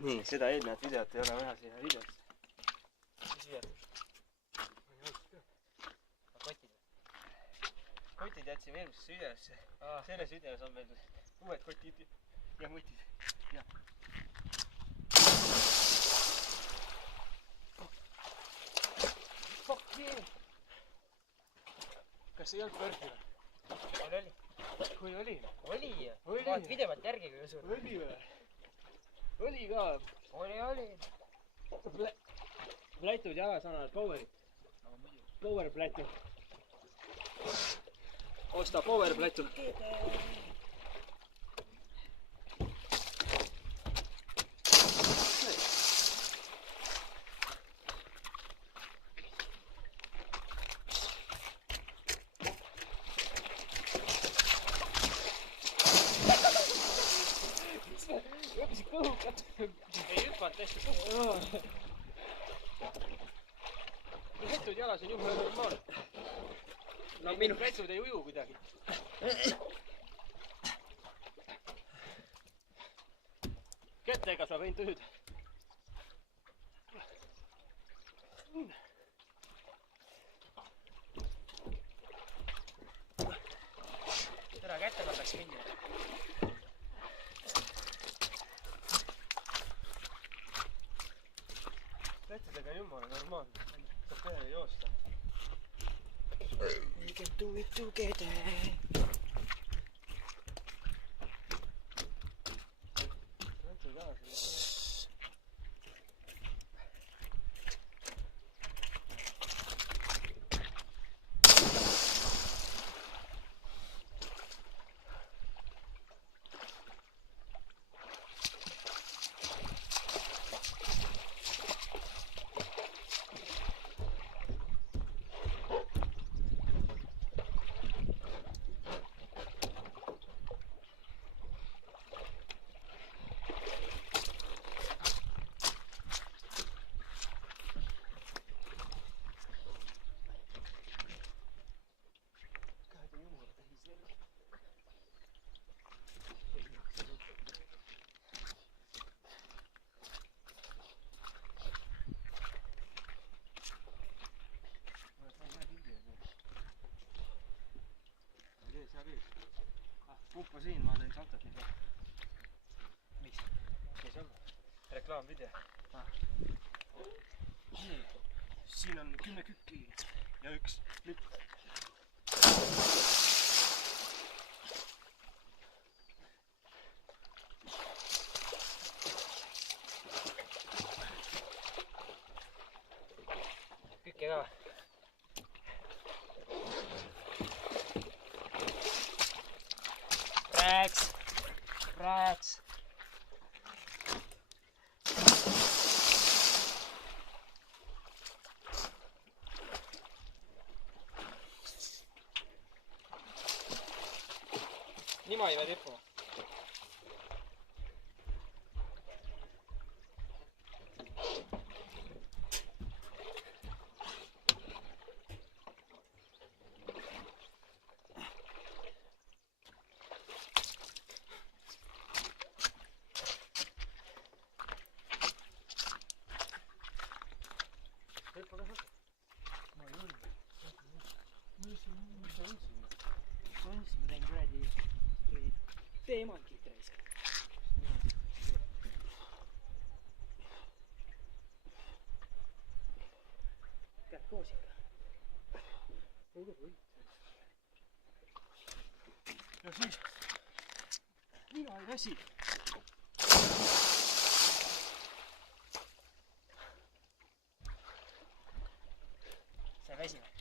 nii, seda eelnevat videot ei ole vaja siia videosse. Mis videot? Kotid jätsime eelmisesse videosse. Selles videos on meil uued kotid ja mutid. Ja. Fuck yeah! Kas ei olnud pörgi või? Oli. Kui oli? Oli. Vaat videot järgi kui usun. Oli või? Oli ka. Oli. Plätud jalas annavad powerit. Power plätu. Osta power plätu. Õppisid kõhukat. Ei hüppanud täiesti kõhu. Plätud jalas on juhul normaalne. No minu plätud ei uju kuidagi. Kätega sa võin tööd. Tere, kätega läks minna. Plätudega jumala normaalne. Saab peale joosta. We can do it together. Pumpa siin, ma teeks autot nii peale. Miks? Mis on? Reklaamvideo. Siin on 10 kükki ja üks lipp. Kükke ka. Rääks. Nima ei vee tippuma. Ma ei olnud. Mis sa andsid? Ma teen kuradi teemankit raisk. Käed koos ikka. Ja siis mina ei väsi. Sa ei väsi või?